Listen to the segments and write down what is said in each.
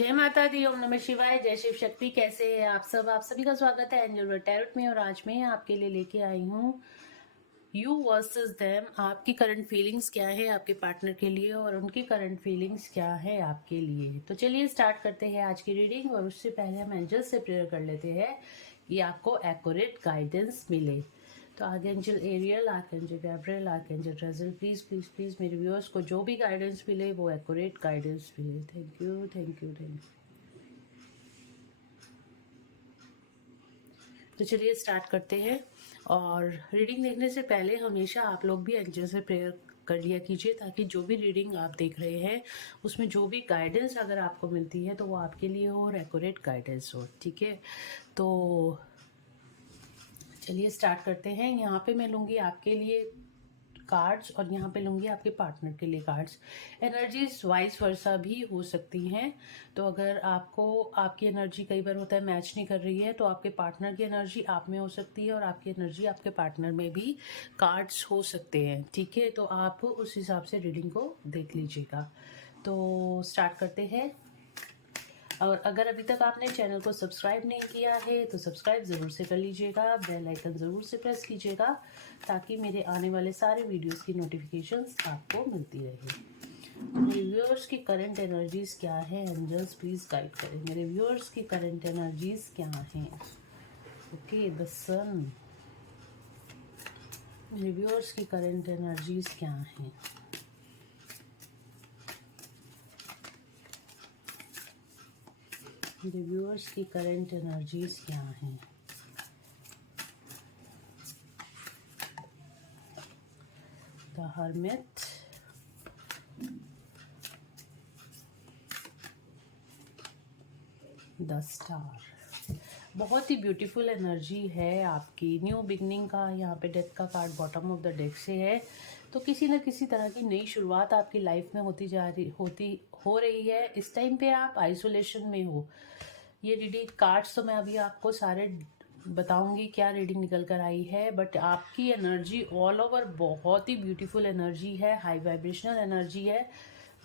जय माता दी। ओम नमः शिवाय। जय शिव शक्ति। कैसे हैं आप सब? आप सभी का स्वागत है एंजल वर्ल्ड टैरोट में। और आज मैं आपके लिए लेके आई हूँ यू वर्सेस देम। आपकी करंट फीलिंग्स क्या है आपके पार्टनर के लिए और उनकी करंट फीलिंग्स क्या है आपके लिए। तो चलिए स्टार्ट करते हैं आज की रीडिंग। और उससे पहले हम एंजल से प्रेयर कर लेते हैं कि आपको एक्यूरेट गाइडेंस मिले। तो archangel Ariel, archangel Gabriel, archangel Raziel, please please please मेरे व्यूअर्स को जो भी गाइडेंस मिले वो एक्यूरेट गाइडेंस मिले। Thank you thank you thank you. तो चलिए स्टार्ट करते हैं। और रीडिंग देखने से पहले हमेशा आप लोग भी एंजल से प्रेयर कर लिया कीजिए, ताकि जो भी रीडिंग आप देख रहे हैं उसमें जो भी गाइडेंस अगर आपको मिलती है तो वो आपके लिए हो और एक्यूरेट गाइडेंस हो। ठीक है, तो चलिए स्टार्ट करते हैं। यहाँ पे मैं लूँगी आपके लिए कार्ड्स और यहाँ पे लूँगी आपके पार्टनर के लिए कार्ड्स। एनर्जीज वाइस वर्सा भी हो सकती हैं। तो अगर आपको आपकी एनर्जी कई बार होता है मैच नहीं कर रही है, तो आपके पार्टनर की एनर्जी आप में हो सकती है और आपकी एनर्जी आपके पार्टनर में भी कार्ड्स हो सकते हैं। ठीक है, तो आप उस हिसाब से रीडिंग को देख लीजिएगा। तो स्टार्ट करते हैं। और अगर अभी तक आपने चैनल को सब्सक्राइब नहीं किया है तो सब्सक्राइब ज़रूर से कर लीजिएगा, बेल आइकन ज़रूर से प्रेस कीजिएगा, ताकि मेरे आने वाले सारे वीडियोस की नोटिफिकेशंस आपको मिलती रहे। मेरे व्यूअर्स की करंट एनर्जीज क्या है? एंजल्स प्लीज़ गाइड करें। मेरे व्यूअर्स की करंट एनर्जीज क्या हैं? ओके, द सन। मेरे व्यूअर्स की करंट एनर्जीज क्या हैं? मेरे व्यूअर्स की करंट एनर्जीज क्या हैं? The hermit, the star. बहुत ही ब्यूटीफुल एनर्जी है आपकी। न्यू बिगनिंग का यहाँ पे डेथ का card bottom of the deck से है। तो किसी न किसी तरह की नई शुरुआत आपकी लाइफ में हो रही है। इस टाइम पे आप आइसोलेशन में हो। ये रीडिंग कार्ड्स तो मैं अभी आपको सारे बताऊंगी क्या रीडिंग निकल कर आई है, बट आपकी एनर्जी ऑल ओवर बहुत ही ब्यूटीफुल एनर्जी है, हाई वाइब्रेशनल एनर्जी है,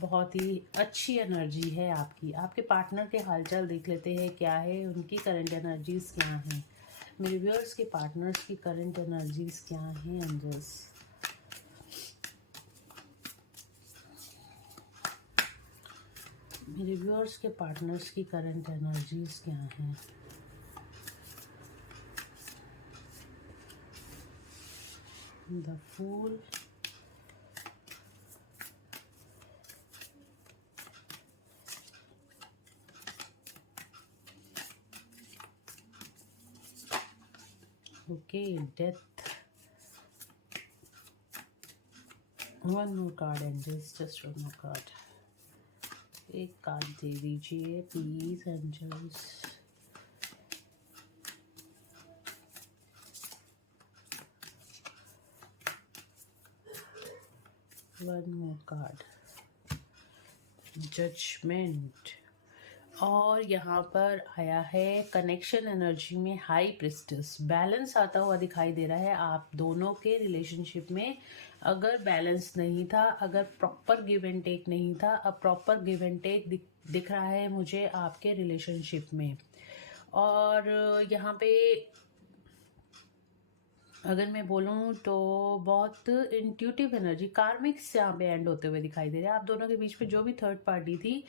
बहुत ही अच्छी एनर्जी है आपकी। आपके पार्टनर के हालचाल देख लेते हैं क्या है, उनकी करंट एनर्जीज क्या हैं। मेरे व्यूअर्स के पार्टनर्स की करंट एनर्जीज क्या हैं एंजल्स? मेरे व्यूअर्स के पार्टनर्स की करंट एनर्जीज क्या हैं? The fool, okay, death. One more card angels, just one more card. एक कार्ड दे दीजिए please angels. One more card, judgement. और यहाँ पर आया है कनेक्शन एनर्जी में हाई प्रिस्टेस। बैलेंस आता हुआ दिखाई दे रहा है आप दोनों के रिलेशनशिप में। अगर बैलेंस नहीं था, अगर प्रॉपर गिव एंड टेक नहीं था, अब प्रॉपर गिव एंड टेक दिख रहा है मुझे आपके रिलेशनशिप में। और यहाँ पे अगर मैं बोलूँ तो बहुत इंट्यूटिव एनर्जी, कार्मिक्स यहाँ पे एंड होते हुए दिखाई दे रहे हैं। आप दोनों के बीच में जो भी थर्ड पार्टी थी,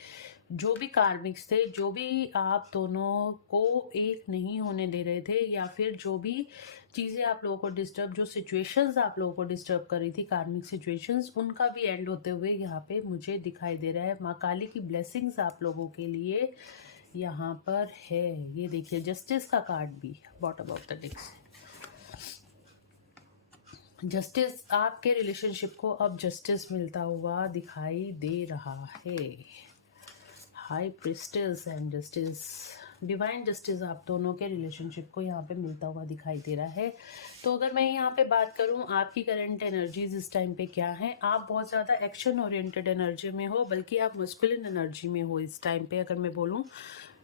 जो भी कार्मिक्स थे, जो भी आप दोनों को एक नहीं होने दे रहे थे, या फिर जो भी चीज़ें आप लोगों को डिस्टर्ब, जो सिचुएशंस आप लोगों को डिस्टर्ब कर रही थी, कार्मिक सिचुएशंस, उनका भी एंड होते हुए यहाँ पे मुझे दिखाई दे रहा है। माँ काली की ब्लेसिंग्स आप लोगों के लिए यहाँ पर है। ये देखिए जस्टिस का कार्ड भी बॉटम ऑफ द डेक से। जस्टिस, आपके रिलेशनशिप को अब जस्टिस मिलता हुआ दिखाई दे रहा है। High priestess and justice, divine justice आप दोनों के रिलेशनशिप को यहाँ पे मिलता हुआ दिखाई दे रहा है। तो अगर मैं यहाँ पे बात करूँ आपकी करंट एनर्जीज इस टाइम पे क्या है, आप बहुत ज़्यादा एक्शन ओरिएंटेड एनर्जी में हो, बल्कि आप मस्कुलिन एनर्जी में हो इस टाइम पे। अगर मैं बोलूँ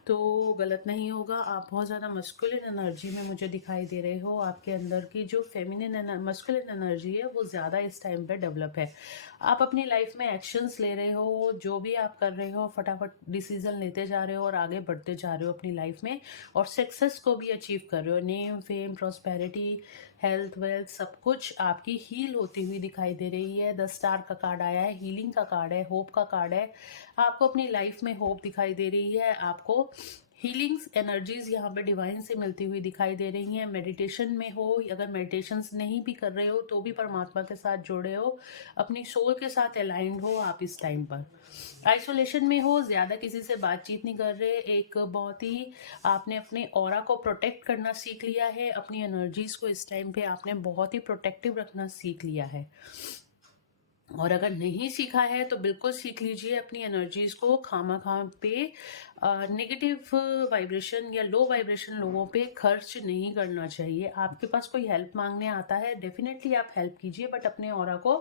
तो गलत नहीं होगा। आप बहुत ज़्यादा मस्कुलिन एनर्जी में मुझे दिखाई दे रहे हो। आपके अंदर की जो फेमिनिन मस्कुलिन एनर्जी है वो ज़्यादा इस टाइम पे डेवलप है। आप अपनी लाइफ में एक्शंस ले रहे हो, जो भी आप कर रहे हो फटाफट डिसीजन लेते जा रहे हो और आगे बढ़ते जा रहे हो अपनी लाइफ में, और सक्सेस को भी अचीव कर रहे हो। Name, fame, prosperity, health, wealth, सब कुछ आपकी हील होती हुई दिखाई दे रही है। 10 स्टार का कार्ड आया है, हीलिंग का कार्ड है, होप का कार्ड है। आपको अपनी लाइफ में होप दिखाई दे रही है। आपको हीलिंग्स एनर्जीज यहाँ पे डिवाइन से मिलती हुई दिखाई दे रही हैं। मेडिटेशन में हो, अगर मेडिटेशंस नहीं भी कर रहे हो तो भी परमात्मा के साथ जुड़े हो, अपनी सोल के साथ अलाइंड हो आप इस टाइम पर। आइसोलेशन में हो, ज्यादा किसी से बातचीत नहीं कर रहे, एक बहुत ही आपने अपने ऑरा को प्रोटेक्ट करना सीख लिया है। अपनी एनर्जीज को इस टाइम पे आपने बहुत ही प्रोटेक्टिव रखना सीख लिया है। और अगर नहीं सीखा है तो बिल्कुल सीख लीजिए। अपनी एनर्जीज को खामा खाम पे नेगेटिव वाइब्रेशन या लो वाइब्रेशन लोगों पे खर्च नहीं करना चाहिए। आपके पास कोई हेल्प मांगने आता है, डेफिनेटली आप हेल्प कीजिए, बट अपने ऑरा को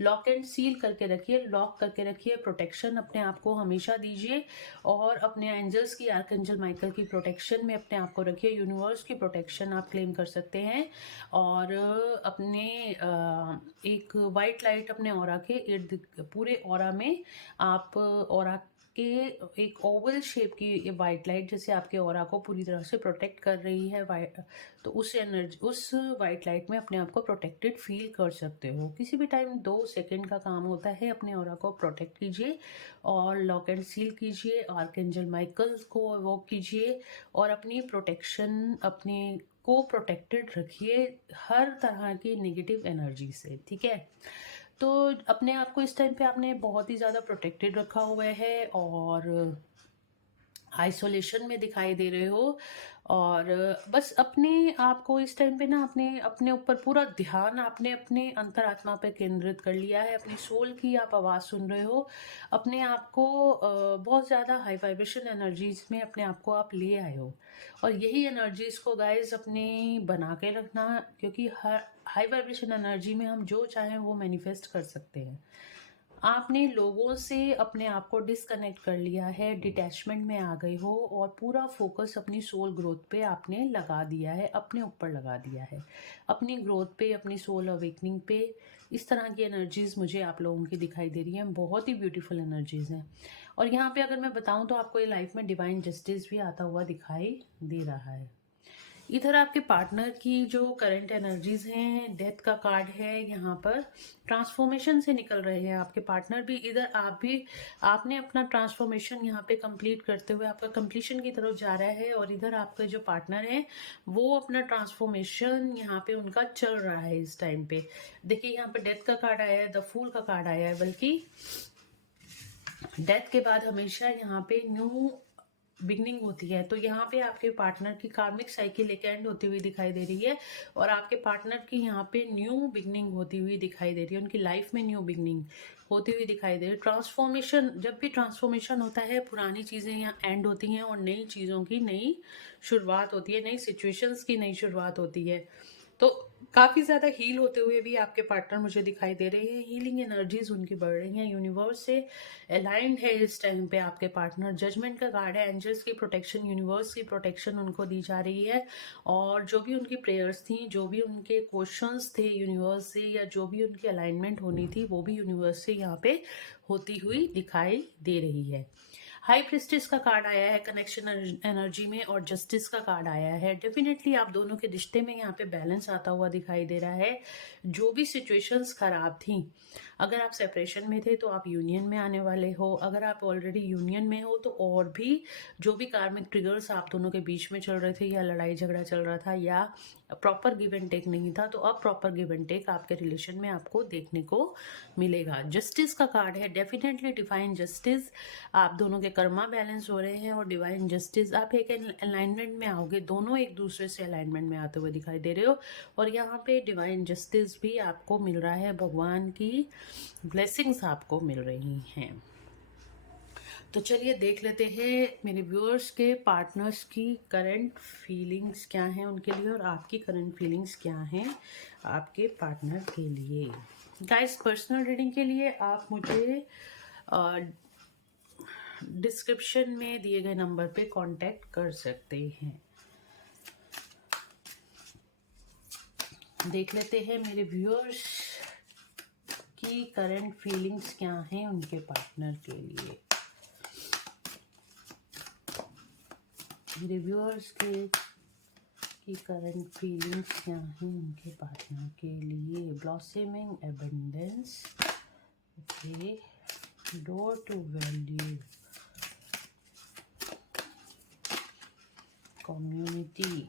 लॉक एंड सील करके रखिए, लॉक करके रखिए। प्रोटेक्शन अपने आप को हमेशा दीजिए और अपने एंजल्स की, आर्कएंजल माइकल की प्रोटेक्शन में अपने आप को रखिए। यूनिवर्स की प्रोटेक्शन आप क्लेम कर सकते हैं। और अपने एक वाइट लाइट अपने ऑरा के इर्द पूरे ऑरा में आप ऑरा के एक ओवल शेप की वाइट लाइट जैसे आपके ऑरा को पूरी तरह से प्रोटेक्ट कर रही है। वाइट, तो उस एनर्जी, उस वाइट लाइट में अपने आप को प्रोटेक्टेड फील कर सकते हो। किसी भी टाइम 2 सेकंड का काम होता है। अपने ऑरा को प्रोटेक्ट कीजिए और लॉक एंड सील कीजिए, आर्कएंजल माइकल को वॉक कीजिए और अपनी प्रोटेक्शन, अपने को प्रोटेक्टेड रखिए हर तरह की नेगेटिव एनर्जी से, ठीक है। तो अपने आप को इस टाइम पे आपने बहुत ही ज़्यादा प्रोटेक्टेड रखा हुआ है और आइसोलेशन में दिखाई दे रहे हो। और बस अपने आप को इस टाइम पे ना अपने अपने ऊपर पूरा ध्यान आपने अपने अंतरात्मा पे केंद्रित कर लिया है। अपनी सोल की आप आवाज़ सुन रहे हो। अपने आप को बहुत ज़्यादा हाई वाइब्रेशन एनर्जीज में अपने आप को आप ले आए हो। और यही एनर्जीज को गाइज अपने बना के रखना, क्योंकि हर हाई वाइब्रेशन एनर्जी में हम जो चाहें वो मैनिफेस्ट कर सकते हैं। आपने लोगों से अपने आप को डिस्कनेक्ट कर लिया है, डिटैचमेंट में आ गए हो और पूरा फोकस अपनी सोल ग्रोथ पे आपने लगा दिया है, अपने ऊपर लगा दिया है, अपनी ग्रोथ पे, अपनी सोल अवेकनिंग पे। इस तरह की एनर्जीज मुझे आप लोगों की दिखाई दे रही हैं, बहुत ही ब्यूटीफुल एनर्जीज हैं। और यहाँ पे अगर मैं बताऊँ तो आपको ये लाइफ में डिवाइन जस्टिस भी आता हुआ दिखाई दे रहा है। इधर आपके पार्टनर की जो करंट एनर्जीज हैं, डेथ का कार्ड है यहाँ पर, ट्रांसफॉर्मेशन से निकल रहे हैं आपके पार्टनर भी, इधर आप भी। आपने अपना ट्रांसफॉर्मेशन यहाँ पे कंप्लीट करते हुए आपका कंप्लीशन की तरफ जा रहा है और इधर आपके जो पार्टनर है वो अपना ट्रांसफॉर्मेशन यहाँ पे उनका चल रहा है इस टाइम पे। देखिए यहाँ पे डेथ का कार्ड आया है, द फूल का कार्ड आया है, बल्कि डेथ के बाद हमेशा यहाँ पे न्यू बिगनिंग होती है। तो यहाँ पे आपके पार्टनर की कार्मिक साइकिल एक एंड होती हुई दिखाई दे रही है और आपके पार्टनर की यहाँ पे न्यू बिगनिंग होती हुई दिखाई दे रही है। उनकी लाइफ में न्यू बिगनिंग होती हुई दिखाई दे रही है। ट्रांसफॉर्मेशन, जब भी ट्रांसफॉर्मेशन होता है पुरानी चीज़ें यहाँ एंड होती हैं और नई चीज़ों की नई शुरुआत होती है, नई सिचुएशंस की नई शुरुआत होती है। तो काफ़ी ज़्यादा हील होते हुए भी आपके पार्टनर मुझे दिखाई दे रहे हैं। हीलिंग एनर्जीज उनकी बढ़ रही हैं, यूनिवर्स से अलाइंड है इस टाइम पे आपके पार्टनर। जजमेंट का कार्ड है, एंजल्स की प्रोटेक्शन, यूनिवर्स की प्रोटेक्शन उनको दी जा रही है। और जो भी उनकी प्रेयर्स थी, जो भी उनके क्वेश्चंस थे यूनिवर्स से, या जो भी उनकी अलाइनमेंट होनी थी वो भी यूनिवर्स से यहाँ पे होती हुई दिखाई दे रही है। हाई प्रिस्टेस का कार्ड आया है कनेक्शन एनर्जी में और जस्टिस का कार्ड आया है। डेफिनेटली आप दोनों के रिश्ते में यहाँ पे बैलेंस आता हुआ दिखाई दे रहा है। जो भी सिचुएशंस खराब थी, अगर आप सेपरेशन में थे तो आप यूनियन में आने वाले हो। अगर आप ऑलरेडी यूनियन में हो तो और भी जो भी कार्मिक ट्रिगर्स आप दोनों के बीच में चल रहे थे, या लड़ाई झगड़ा चल रहा था, या प्रॉपर गिव एंड टेक नहीं था, तो अब प्रॉपर गिव एंड टेक आपके रिलेशन में आपको देखने को मिलेगा। जस्टिस का कार्ड है, डेफिनेटली डिवाइन जस्टिस। आप दोनों के कर्मा बैलेंस हो रहे हैं और डिवाइन जस्टिस, आप एक अलाइनमेंट में आओगे, दोनों एक दूसरे से अलाइनमेंट में आते हुए दिखाई दे रहे हो। और यहाँ पे डिवाइन जस्टिस भी आपको मिल रहा है, भगवान की ब्लेसिंग्स आपको मिल रही हैं। तो चलिए देख लेते हैं मेरे व्यूअर्स के पार्टनर्स की करंट फीलिंग्स क्या हैं उनके लिए, और आपकी करंट फीलिंग्स क्या हैं आपके पार्टनर के लिए। गाइस, पर्सनल रीडिंग के लिए आप मुझे डिस्क्रिप्शन में दिए गए नंबर पे कांटेक्ट कर सकते हैं। देख लेते हैं मेरे व्यूअर्स की करंट फीलिंग्स क्या हैं उनके पार्टनर के लिए। मेरे व्यूअर्स की करंट फीलिंग्स क्या हैं उनके पार्टनर के लिए। Blossoming abundance, okay, door to value, community,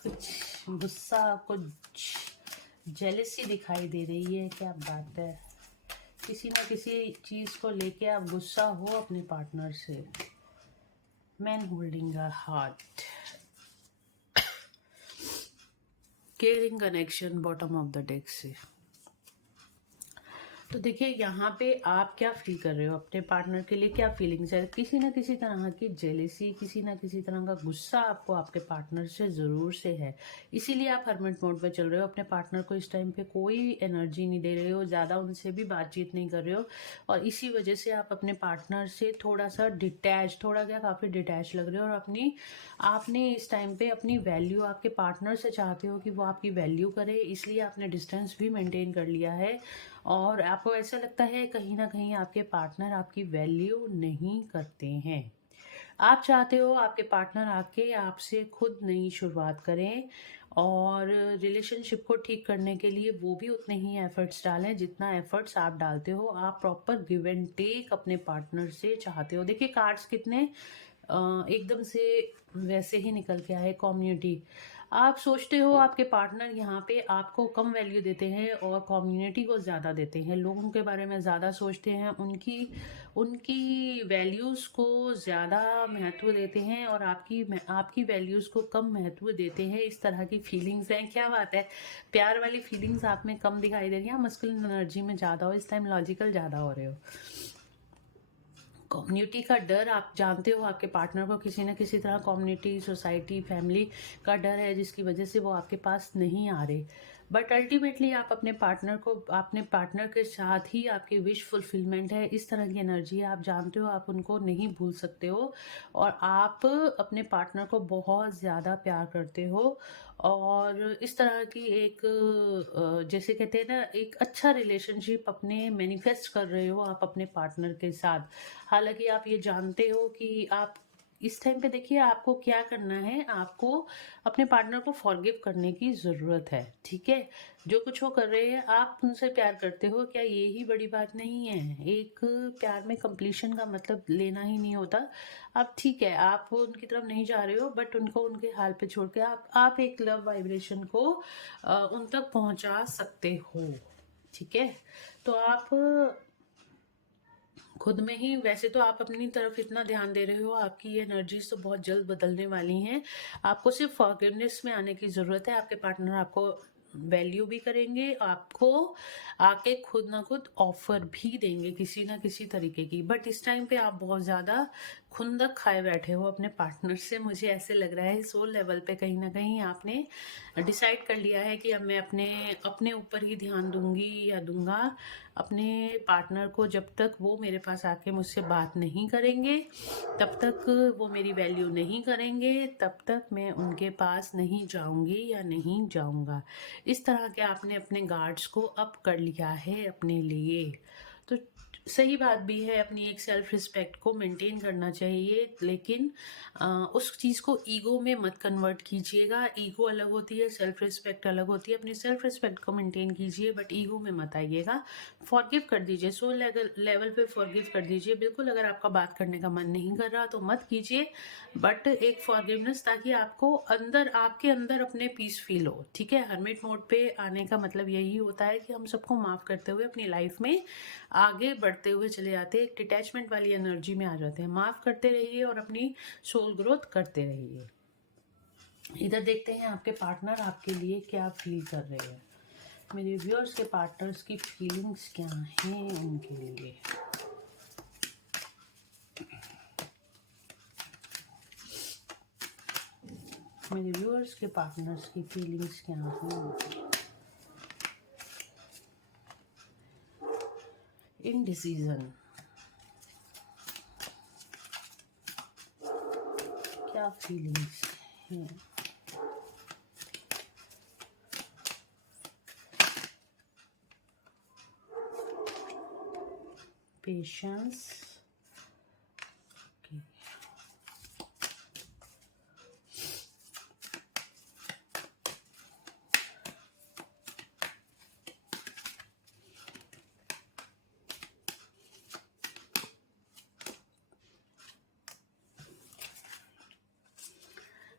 कुछ गुस्सा, कुछ जेलसी दिखाई दे रही है। क्या बात है, किसी ना किसी चीज को लेके आप गुस्सा हो अपने पार्टनर से। Man holding a heart, caring connection, bottom of the deck से। तो देखिए यहाँ पे आप क्या फील कर रहे हो अपने पार्टनर के लिए, क्या फीलिंग्स है। किसी ना किसी तरह की जेलेसी, किसी ना किसी तरह का गुस्सा आपको आपके पार्टनर से ज़रूर से है। इसीलिए आप हर्मिट मोड पे चल रहे हो। अपने पार्टनर को इस टाइम पे कोई एनर्जी नहीं दे रहे हो, ज़्यादा उनसे भी बातचीत नहीं कर रहे हो, और इसी वजह से आप अपने पार्टनर से थोड़ा सा डिटैच, थोड़ा क्या काफ़ी डिटैच लग रहे हो। और आपने इस टाइम पे अपनी वैल्यू आपके पार्टनर से चाहते हो कि वो आपकी वैल्यू करे, इसलिए आपने डिस्टेंस भी मेंटेन कर लिया है। और आपको ऐसा लगता है कहीं ना कहीं आपके पार्टनर आपकी वैल्यू नहीं करते हैं। आप चाहते हो आपके पार्टनर आके आपसे खुद नई शुरुआत करें, और रिलेशनशिप को ठीक करने के लिए वो भी उतने ही एफर्ट्स डालें जितना एफर्ट्स आप डालते हो। आप प्रॉपर गिव एंड टेक अपने पार्टनर से चाहते हो। देखिए कार्ड्स कितने एकदम से वैसे ही निकल के आए। कम्युनिटी, आप सोचते हो आपके पार्टनर यहाँ पे आपको कम वैल्यू देते हैं और कम्युनिटी को ज़्यादा देते हैं, लोगों के बारे में ज़्यादा सोचते हैं, उनकी उनकी वैल्यूज़ को ज़्यादा महत्व देते हैं और आपकी वैल्यूज़ को कम महत्व देते हैं। इस तरह की फीलिंग्स हैं। क्या बात है, प्यार वाली फीलिंग्स आप में कम दिखाई दे रही हैं, मस्कुलिन एनर्जी में ज़्यादा हो, इस टाइम लॉजिकल ज़्यादा हो रहे हो। कम्युनिटी का डर, आप जानते हो आपके पार्टनर को किसी न किसी तरह कम्युनिटी, सोसाइटी, फैमिली का डर है जिसकी वजह से वो आपके पास नहीं आ रहे। बट अल्टीमेटली आप अपने पार्टनर के साथ ही आपकी विश फुलफिलमेंट है। इस तरह की एनर्जी है, आप जानते हो आप उनको नहीं भूल सकते हो, और आप अपने पार्टनर को बहुत ज़्यादा प्यार करते हो। और इस तरह की एक जैसे कहते हैं ना, एक अच्छा रिलेशनशिप अपने मैनिफेस्ट कर रहे हो आप अपने पार्टनर के साथ। हालांकि आप ये जानते हो कि आप इस टाइम पे, देखिए आपको क्या करना है, आपको अपने पार्टनर को फॉरगिव करने की ज़रूरत है। ठीक है, जो कुछ वो कर रहे हैं, आप उनसे प्यार करते हो, क्या ये ही बड़ी बात नहीं है। एक प्यार में कंप्लीशन का मतलब लेना ही नहीं होता। अब ठीक है, आप उनकी तरफ नहीं जा रहे हो, बट उनको उनके हाल पे छोड़ के आप एक लव वाइब्रेशन को उन तक पहुंचा सकते हो। ठीक है, तो आप खुद में ही, वैसे तो आप अपनी तरफ इतना ध्यान दे रहे हो, आपकी ये एनर्जीज तो बहुत जल्द बदलने वाली हैं। आपको सिर्फ फॉरगिवनेस में आने की ज़रूरत है। आपके पार्टनर आपको वैल्यू भी करेंगे, आपको आके खुद ना खुद ऑफर भी देंगे किसी ना किसी तरीके की। बट इस टाइम पे आप बहुत ज़्यादा खुंदक खाए बैठे हो अपने पार्टनर से, मुझे ऐसे लग रहा है। सोल लेवल पे कहीं ना कहीं आपने डिसाइड कर लिया है कि अब मैं अपने ऊपर ही ध्यान दूंगी या दूंगा। अपने पार्टनर को जब तक वो मेरे पास आके मुझसे बात नहीं करेंगे, तब तक वो मेरी वैल्यू नहीं करेंगे, तब तक मैं उनके पास नहीं जाऊंगी या नहीं जाऊंगा। इस तरह के आपने अपने गार्ड्स को अप कर लिया है अपने लिए। तो सही बात भी है, अपनी एक सेल्फ रिस्पेक्ट को मेंटेन करना चाहिए, लेकिन उस चीज़ को ईगो में मत कन्वर्ट कीजिएगा। ईगो अलग होती है, सेल्फ रिस्पेक्ट अलग होती है। अपनी सेल्फ रिस्पेक्ट को मेंटेन कीजिए, बट ईगो में मत आइएगा। फॉरगिव कर दीजिए, सोल लेवल पे फॉरगिव कर दीजिए। बिल्कुल, अगर आपका बात करने का मन नहीं कर रहा तो मत कीजिए, बट एक फॉरगिवनेस, ताकि आपके अंदर अपने पीस फील हो। ठीक है, हर्मिट मोड पे आने का मतलब यही होता है कि हम सबको माफ़ करते हुए अपनी लाइफ में आगे बढ़ते हुए चले जाते हैं, एक डिटैचमेंट वाली एनर्जी में आ जाते हैं। माफ़ करते रहिए और अपनी सोल ग्रोथ करते रहिए। इधर देखते हैं आपके पार्टनर आपके लिए क्या फील कर रहे हैं। मेरे व्यूअर्स के पार्टनर्स की फीलिंग्स क्या हैं उनके लिए। मेरे व्यूअर्स के पार्टनर्स की फीलिंग्स क्या हैं। इनडिसीजन, क्या फीलिंग्स हैं? Patience,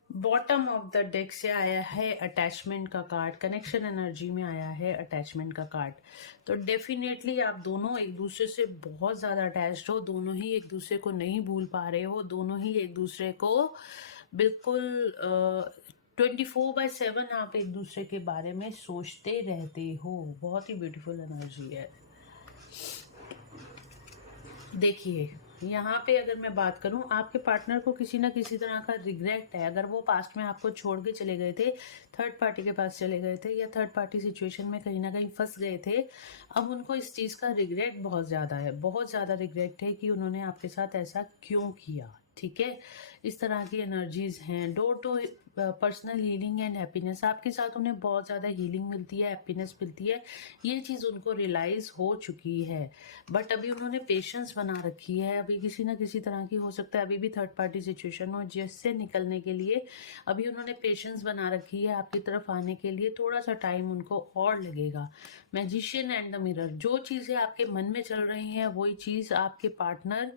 bottom of the deck से आया है अटैचमेंट का कार्ड, कनेक्शन एनर्जी में आया है अटैचमेंट का कार्ड। तो डेफिनेटली आप दोनों एक दूसरे से बहुत ज़्यादा अटैच्ड हो, दोनों ही एक दूसरे को नहीं भूल पा रहे हो, दोनों ही एक दूसरे को बिल्कुल 24/7 आप एक दूसरे के बारे में सोचते रहते हो। बहुत ही ब्यूटीफुल एनर्जी है। देखिए यहाँ पे अगर मैं बात करूं, आपके पार्टनर को किसी ना किसी तरह का रिग्रेट है। अगर वो पास्ट में आपको छोड़ के चले गए थे, थर्ड पार्टी के पास चले गए थे, या थर्ड पार्टी सिचुएशन में कहीं ना कहीं फंस गए थे, अब उनको इस चीज़ का रिग्रेट बहुत ज़्यादा है, बहुत ज़्यादा रिग्रेट है कि उन्होंने आपके साथ ऐसा क्यों किया। ठीक है, इस तरह की एनर्जीज हैं। Door to personal healing and happiness, आपके साथ उन्हें बहुत ज़्यादा हीलिंग मिलती है, हैप्पीनेस मिलती है, ये चीज़ उनको रियलाइज़ हो चुकी है। बट अभी उन्होंने पेशेंस बना रखी है, अभी किसी ना किसी तरह की हो सकता है अभी भी थर्ड पार्टी सिचुएशन हो, जिससे निकलने के लिए अभी उन्होंने पेशेंस बना रखी है। आपकी तरफ आने के लिए थोड़ा सा टाइम उनको और लगेगा। मैजिशियन एंड द मिरर, जो चीज़ें आपके मन में चल रही हैं वही चीज़ आपके पार्टनर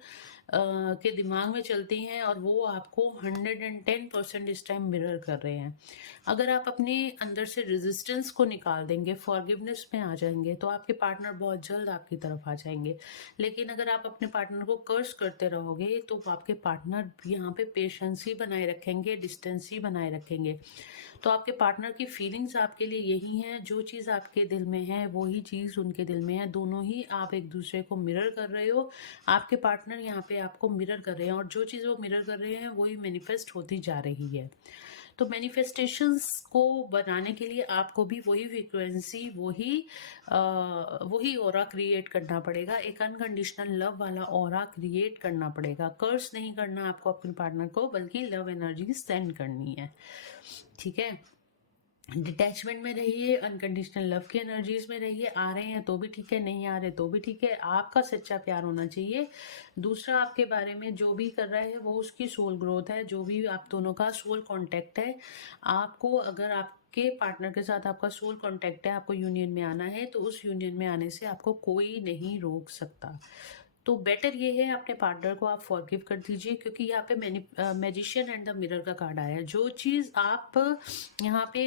के दिमाग में चलती हैं, और वो आपको 110% इस टाइम मिरर कर रहे हैं। अगर आप अपने अंदर से रेजिस्टेंस को निकाल देंगे, फॉरगिवनेस में आ जाएंगे, तो आपके पार्टनर बहुत जल्द आपकी तरफ आ जाएंगे। लेकिन अगर आप अपने पार्टनर को कर्स करते रहोगे तो आपके पार्टनर यहाँ पे पेशेंस ही बनाए रखेंगे, डिस्टेंस ही बनाए रखेंगे। तो आपके पार्टनर की फीलिंग्स आपके लिए यही हैं, जो चीज़ आपके दिल में है वही चीज़ उनके दिल में है। दोनों ही आप एक दूसरे को मिरर कर रहे हो, आपके पार्टनर यहाँ पे आपको मिरर कर रहे हैं, और जो चीज़ वो मिरर कर रहे हैं वही मैनिफेस्ट होती जा रही है। तो मैनिफेस्टेशंस को बनाने के लिए आपको भी वही फ्रीक्वेंसी, वही ऑरा क्रिएट करना पड़ेगा, एक अनकंडीशनल लव वाला ऑरा क्रिएट करना पड़ेगा। कर्स नहीं करना आपको अपने पार्टनर को, बल्कि लव एनर्जी सेंड करनी है। ठीक है, डिटैचमेंट में रहिए, अनकंडीशनल लव की एनर्जीज में रहिए। आ रहे हैं तो भी ठीक है, नहीं आ रहे तो भी ठीक है, आपका सच्चा प्यार होना चाहिए। दूसरा आपके बारे में जो भी कर रहा है वो उसकी सोल ग्रोथ है, जो भी आप दोनों का सोल कांटेक्ट है। आपको, अगर आपके पार्टनर के साथ आपका सोल कांटेक्ट है, आपको यूनियन में आना है, तो उस यूनियन में आने से आपको कोई नहीं रोक सकता। तो बेटर ये है अपने पार्टनर को आप फॉरगिव कर दीजिए, क्योंकि यहाँ पे मैजिशियन एंड द मिरर का कार्ड आया है। जो चीज़ आप यहाँ पे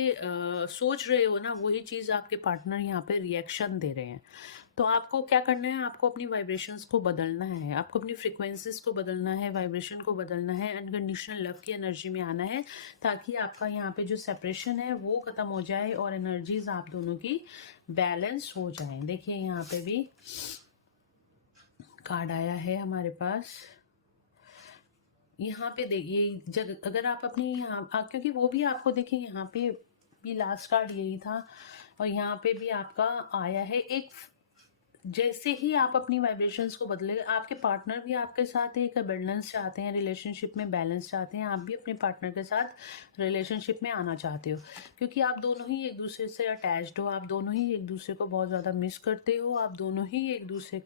सोच रहे हो ना, वही चीज़ आपके पार्टनर यहाँ पे रिएक्शन दे रहे हैं। तो आपको क्या करना है, आपको अपनी वाइब्रेशंस को बदलना है, आपको अपनी फ्रिक्वेंसीज को बदलना है, वाइब्रेशन को बदलना है, अनकंडीशनल लव की एनर्जी में आना है, ताकि आपका यहाँ पे जो सेपरेशन है वो ख़त्म हो जाए और एनर्जीज आप दोनों की बैलेंस हो जाए। देखिए यहाँ पे भी कार्ड आया है हमारे पास। यहाँ पे देखिए, जब अगर आप अपनी यहाँ, क्योंकि वो भी आपको, देखिए यहाँ पे भी लास्ट कार्ड यही था, और यहाँ पे भी आपका आया है एक, जैसे ही आप अपनी वाइब्रेशंस को बदले, आपके पार्टनर भी आपके साथ एक बैलेंस चाहते हैं, रिलेशनशिप में बैलेंस चाहते हैं, आप भी अपने पार्टनर के साथ रिलेशनशिप में आना चाहते हो, क्योंकि आप दोनों ही एक दूसरे से अटैच्ड हो, आप दोनों ही एक दूसरे को बहुत ज़्यादा मिस करते हो, आप दोनों ही एक दूसरे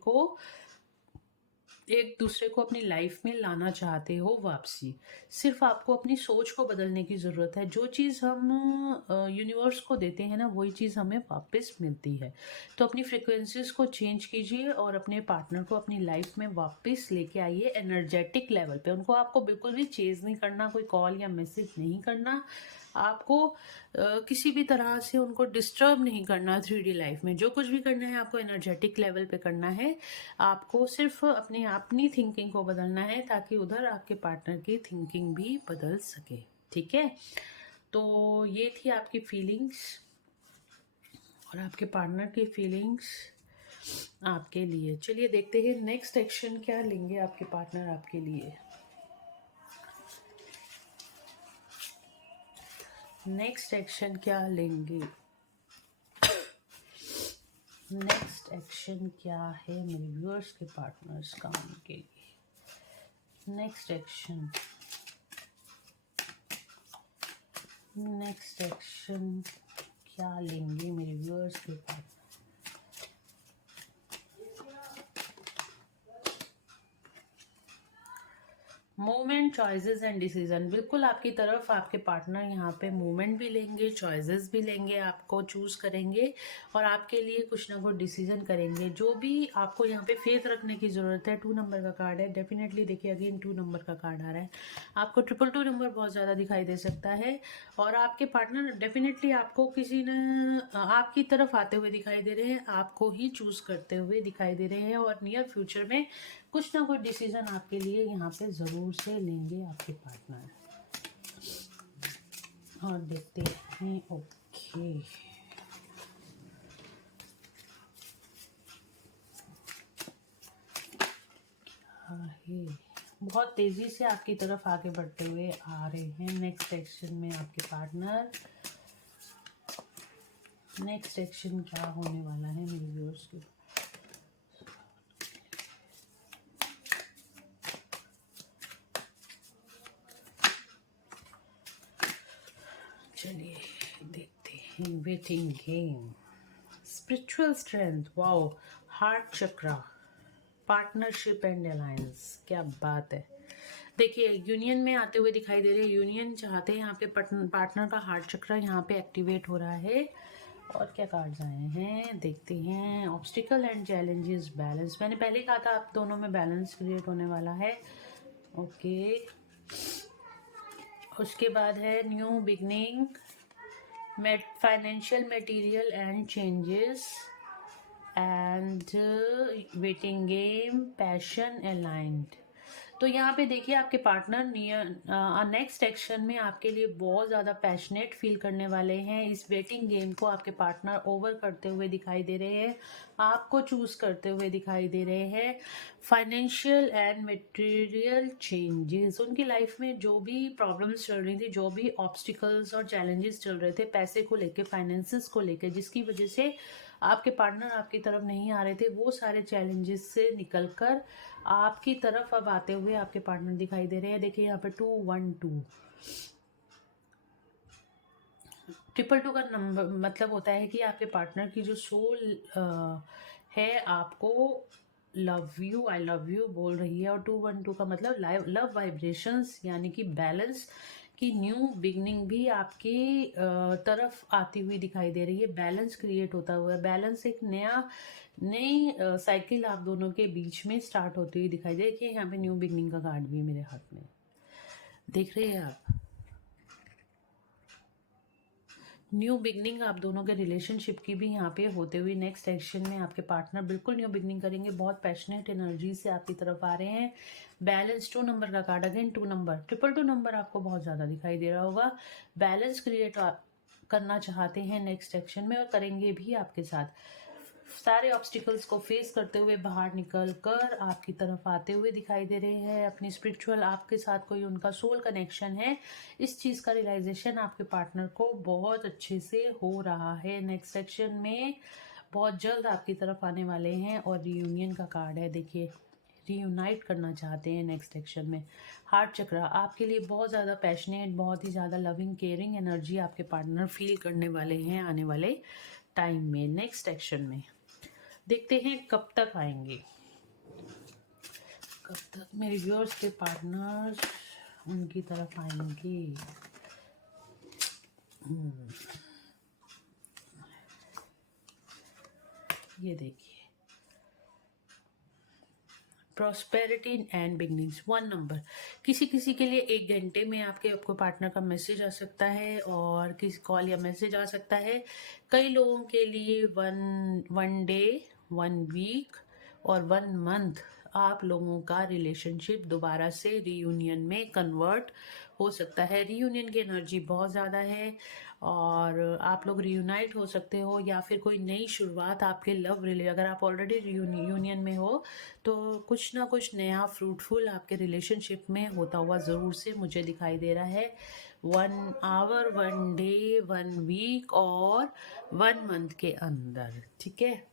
को अपनी लाइफ में लाना चाहते हो वापसी। सिर्फ आपको अपनी सोच को बदलने की ज़रूरत है। जो चीज़ हम यूनिवर्स को देते हैं ना, वही चीज़ हमें वापस मिलती है। तो अपनी फ्रिक्वेंसीज को चेंज कीजिए और अपने पार्टनर को अपनी लाइफ में वापस लेके आइए एनर्जेटिक लेवल पे। उनको आपको बिल्कुल भी चेज नहीं करना, कोई कॉल या मैसेज नहीं करना, आपको किसी भी तरह से उनको डिस्टर्ब नहीं करना। 3D लाइफ में जो कुछ भी करना है आपको एनर्जेटिक लेवल पे करना है। आपको सिर्फ अपनी थिंकिंग को बदलना है, ताकि उधर आपके पार्टनर की थिंकिंग भी बदल सके। ठीक है, तो ये थी आपकी फीलिंग्स और आपके पार्टनर की फीलिंग्स आपके लिए। चलिए देखते हैं नेक्स्ट एक्शन क्या लेंगे आपके पार्टनर आपके लिए। नेक्स्ट एक्शन क्या लेंगे? नेक्स्ट एक्शन क्या है मेरे व्यूअर्स के पार्टनर्स का उनके लिए? नेक्स्ट एक्शन क्या लेंगे मेरे व्यूअर्स के partner? Movement, choices and decision. बिल्कुल आपकी तरफ आपके पार्टनर यहाँ पे मूवमेंट भी लेंगे, चॉइसेस भी लेंगे, आपको चूज करेंगे और आपके लिए कुछ ना कुछ डिसीजन करेंगे। जो भी आपको यहाँ पे फेथ रखने की जरूरत है। 2 नंबर का कार्ड है, डेफिनेटली देखिए अगेन 2 नंबर का कार्ड आ रहा है। आपको 222 नंबर बहुत ज़्यादा दिखाई दे सकता है और आपके पार्टनर डेफिनेटली आपको किसी ने आपकी तरफ आते हुए दिखाई दे रहे हैं, आपको ही चूज करते हुए दिखाई दे रहे हैं और नियर फ्यूचर में कुछ ना कुछ डिसीजन आपके लिए यहाँ पे ज़रूर से लेंगे आपके पार्टनर। और देखते हैं ओके है, बहुत तेज़ी से आपकी तरफ आगे बढ़ते हुए आ रहे हैं। नेक्स्ट एक्शन में आपके पार्टनर, नेक्स्ट एक्शन क्या होने वाला है मेरे व्यूअर्स के? चलिए देखते हैं। Waiting game, spiritual strength, wow, heart chakra, partnership and alliance, क्या बात है। देखिए यूनियन में आते हुए दिखाई दे रहे हैं, यूनियन चाहते हैं आपके पार्टनर का हार्ट चक्रा यहाँ पे एक्टिवेट हो रहा है। और क्या कार्ड्स आए हैं देखते हैं। ऑब्स्टिकल एंड चैलेंजेस, बैलेंस, मैंने पहले कहा था आप दोनों में बैलेंस क्रिएट होने वाला है। ओके उसके बाद है new beginning, financial material and changes and waiting game, passion aligned. तो यहाँ पे देखिए आपके पार्टनर नेक्स्ट एक्शन में आपके लिए बहुत ज़्यादा पैशनेट फील करने वाले हैं। इस वेटिंग गेम को आपके पार्टनर ओवर करते हुए दिखाई दे रहे हैं, आपको चूज करते हुए दिखाई दे रहे हैं। फाइनेंशियल एंड मटेरियल चेंजेस, उनकी लाइफ में जो भी प्रॉब्लम्स चल रही थी, जो भी ऑब्स्टिकल्स और चैलेंजेस चल रहे थे पैसे को लेके, फाइनेंसेस को लेके, जिसकी वजह से आपके पार्टनर आपकी तरफ नहीं आ रहे थे, वो सारे चैलेंजेस से निकलकर आपकी तरफ अब आते हुए आपके पार्टनर दिखाई दे रहे हैं। देखिए यहाँ पे 212, 222 का नंबर मतलब होता है कि आपके पार्टनर की जो सोल है आपको love you, I love you बोल रही है। और 212 का मतलब लव वाइब्रेशंस यानी कि बैलेंस की न्यू बिगनिंग भी आपकी तरफ आती हुई दिखाई दे रही है। बैलेंस क्रिएट होता हुआ, बैलेंस एक नई साइकिल आप दोनों के बीच में स्टार्ट होती हुई दिखाई दे रही है। यहाँ पे न्यू बिगनिंग का कार्ड भी है मेरे हाथ में, देख रहे हैं आप। न्यू बिगनिंग आप दोनों के रिलेशनशिप की भी यहाँ पे होते हुए नेक्स्ट एक्शन में आपके पार्टनर बिल्कुल न्यू बिगनिंग करेंगे। बहुत पैशनेट एनर्जी से आपकी तरफ आ रहे हैं। बैलेंस, 2 नंबर का कार्ड, अगेन 2 नंबर, 222 नंबर आपको बहुत ज़्यादा दिखाई दे रहा होगा। बैलेंस क्रिएट करना चाहते हैं नेक्स्ट एक्शन में और करेंगे भी आपके साथ। सारे ऑब्स्टिकल्स को फेस करते हुए बाहर निकल कर आपकी तरफ आते हुए दिखाई दे रहे हैं। अपनी स्पिरिचुअल, आपके साथ कोई उनका सोल कनेक्शन है, इस चीज़ का रियलाइजेशन आपके पार्टनर को बहुत अच्छे से हो रहा है। नेक्स्ट सेक्शन में बहुत जल्द आपकी तरफ आने वाले हैं और रियूनियन का कार्ड है। देखिए रीयूनाइट करना चाहते हैं नेक्स्ट सेक्शन में। हार्ट चक्रा आपके लिए बहुत ज़्यादा पैशनेट, बहुत ही ज़्यादा लविंग केयरिंग एनर्जी आपके पार्टनर फील करने वाले हैं आने वाले टाइम में। नेक्स्ट सेक्शन में देखते हैं कब तक आएंगे, कब तक मेरे व्यूअर्स के पार्टनर्स उनकी तरफ आएंगे। ये देखिए प्रॉस्पेरिटी एंड बिगनिंग्स, 1 नंबर। किसी किसी के लिए 1 घंटे में आपको पार्टनर का मैसेज आ सकता है और किसी कॉल या मैसेज आ सकता है। कई लोगों के लिए वन डे, 1 वीक और 1 मंथ आप लोगों का रिलेशनशिप दोबारा से रीयूनियन में कन्वर्ट हो सकता है। रीयूनियन की एनर्जी बहुत ज़्यादा है और आप लोग रीयूनाइट हो सकते हो या फिर कोई नई शुरुआत आपके अगर आप ऑलरेडी यूनियन में हो तो कुछ ना कुछ नया फ्रूटफुल आपके रिलेशनशिप में होता हुआ ज़रूर से मुझे दिखाई दे रहा है। 1 आवर, 1 डे, 1 वीक और 1 मंथ के अंदर। ठीक है,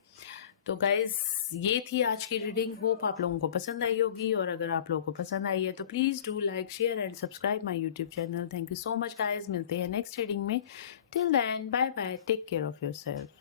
तो गाइज ये थी आज की रीडिंग। होप आप लोगों को पसंद आई होगी, और अगर आप लोगों को पसंद आई है तो please do like, share and subscribe my YouTube channel. Thank you so much guys, मिलते हैं नेक्स्ट रीडिंग में। Till then bye bye, take care of yourself.